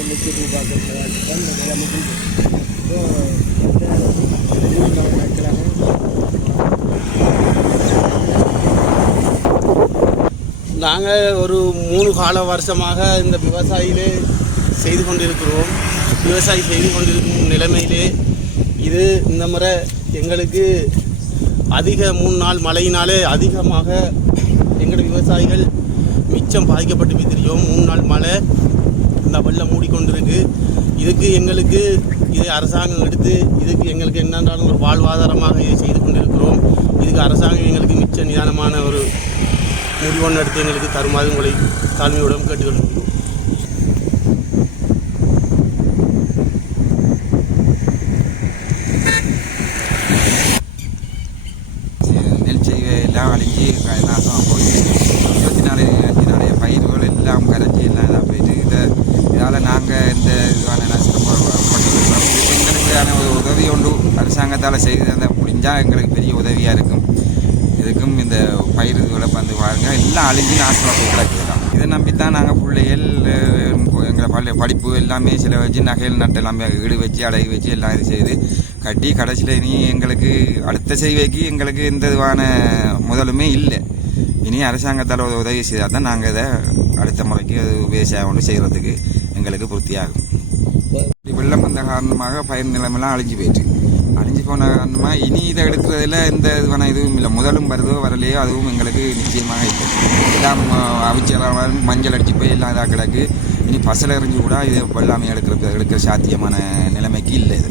அது முக்கியத்துவம் பார்க்கறதுக்காக தான் இந்த ஸோ மூணு நாட்களாக நாங்கள் ஒரு மூணு கால வருஷமாக இந்த விவசாயியிலே செய்து கொண்டிருக்கிறோம். விவசாயி செய்து கொண்டிருக்கும் நிலைமையிலே இது இந்த முறை எங்களுக்கு அதிக மூணு நாள் மழையினாலே அதிகமாக எங்கள் விவசாயிகள் மிச்சம் பாதிக்கப்பட்டு தெரியும் மூணு நாள் மழை இந்த வெள்ளம் மூடிக்கொண்டிருக்கு. இதுக்கு எங்களுக்கு இதை அரசாங்கம் எடுத்து இதுக்கு எங்களுக்கு என்னென்றாலும் ஒரு வாழ்வாதாரமாக இதை செய்து கொண்டிருக்கிறோம். இதுக்கு அரசாங்கம் எங்களுக்கு மிச்ச நிதானமான ஒரு முடிவொன்று எடுத்து எங்களுக்கு தருமாறு உங்களை தாழ்மையுடன் கேட்டுக்கொள்கிறோம் நெல் எல்லாம் அழிஞ்சு நாசமாக போய் இருபத்தி நாலு அஞ்சு நாலு பயிர்கள் எல்லாம் கரைஞ்சி எல்லாம் இதாக இதால் நாங்கள் இந்த இதுவான நஷ்டப்பட்டுருக்கோம் எங்களுக்கான ஒரு உதவி ஒன்று அரசாங்கத்தால் செய்து அந்த முடிஞ்சால் எங்களுக்கு பெரிய உதவியாக இருக்கும். இதுக்கும் இந்த பயிர் இதுகளை வந்து பாருங்க எல்லாம் அழிஞ்சு நாசமாக போய் கிடக்குதான் இதை தான் நாங்கள் பிள்ளைகள் எங்களை பள்ளி படிப்பு எல்லாமே சில வச்சு நகைகள் நட்டு எல்லாமே ஈடு வச்சு அடகு வச்சு எல்லாம் இது செய்து கட்டி கடைசியில் இனி எங்களுக்கு அடுத்த செய்வைக்கு எங்களுக்கு எந்த இதுவான முதலுமே இல்லை. இனி அரசாங்கத்தால் உதவி செய்தால் தான் நாங்கள் இதை அடுத்த முறைக்கு அது விவசாயம் ஒன்று செய்கிறதுக்கு எங்களுக்கு பூர்த்தியாகும். இப்படி வெள்ளம் வந்த காரணமாக பயிர் நிலமெல்லாம் அழிஞ்சு போயிட்டு அழிஞ்சு போன காரணமாக இனி இதை எடுக்கிறதுல எந்த இதுவான இதுவும் இல்லை. முதலும் வருதோ வரலையோ அதுவும் எங்களுக்கு நிச்சயமாக இல்லை எல்லாம் அவிச்சலாம் மஞ்சள் அடிச்சு போய் எல்லாம் இதாக கிடக்கு இனி பசலை எறிஞ்சு கூட இதை வெள்ளாமை எடுக்கிற எடுக்கிற சாத்தியமான நிலைமைக்கு இல்லை இது.